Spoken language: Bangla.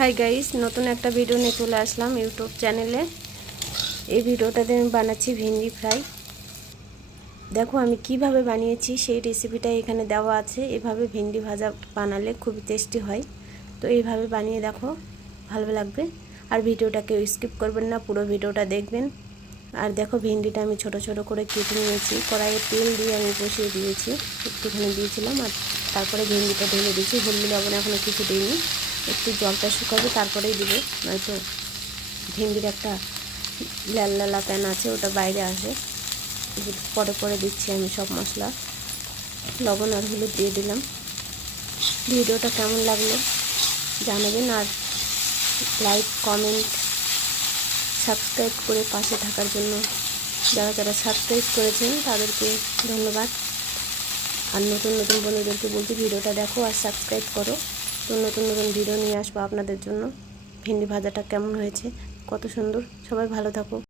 হাই গাইস, নতুন একটা ভিডিও নিয়ে চলে আসলাম ইউটিউব চ্যানেলে। এই ভিডিওটাতে আমি বানাচ্ছি ভেন্ডি ফ্রাই। দেখো আমি কিভাবে বানিয়েছি সেই রেসিপিটা এখানে দেওয়া আছে। এভাবে ভেন্ডি ভাজা বানালে খুবই টেস্টি হয়। তো এইভাবে বানিয়ে দেখো, ভালো লাগবে। আর ভিডিওটাকে স্কিপ করবেন না, পুরো ভিডিওটা দেখবেন। আর দেখো ভেন্ডিটা আমি ছোট ছোট করে কেটে নিয়েছি। কড়াইয়ে তেল দিয়ে আমি বসিয়ে দিয়েছি, একটুখানি দিয়েছিলাম। আর তারপরে ভেন্ডিটা ঢেলে দিয়েছি। হলুদ লবণ এখনও কিছু দিইনি, একটু জলটা শুকাবে তারপরেই দিব, নয়তো ভেন্ডির একটা লাল লালা প্যান আছে, ওটা বাইরে আসে। পরে পরে দিচ্ছি আমি সব মশলা, লবণ আর হলুদ দিয়ে দিলাম। ভিডিওটা কেমন লাগলো জানাবেন। আর লাইক, কমেন্ট, সাবস্ক্রাইব করে পাশে থাকার জন্য যারা যারা সাবস্ক্রাইব করেছেন তাদেরকে ধন্যবাদ। আর নতুন নতুন বন্ধুদেরকে বলছি ভিডিওটা দেখো আর সাবস্ক্রাইব করো। তো নতুন নতুন ভিডিও নিয়ে আসবো আপনাদের জন্য। ভেন্ডি ভাজাটা কেমন হয়েছে, কত সুন্দর। সবাই ভালো থাকো।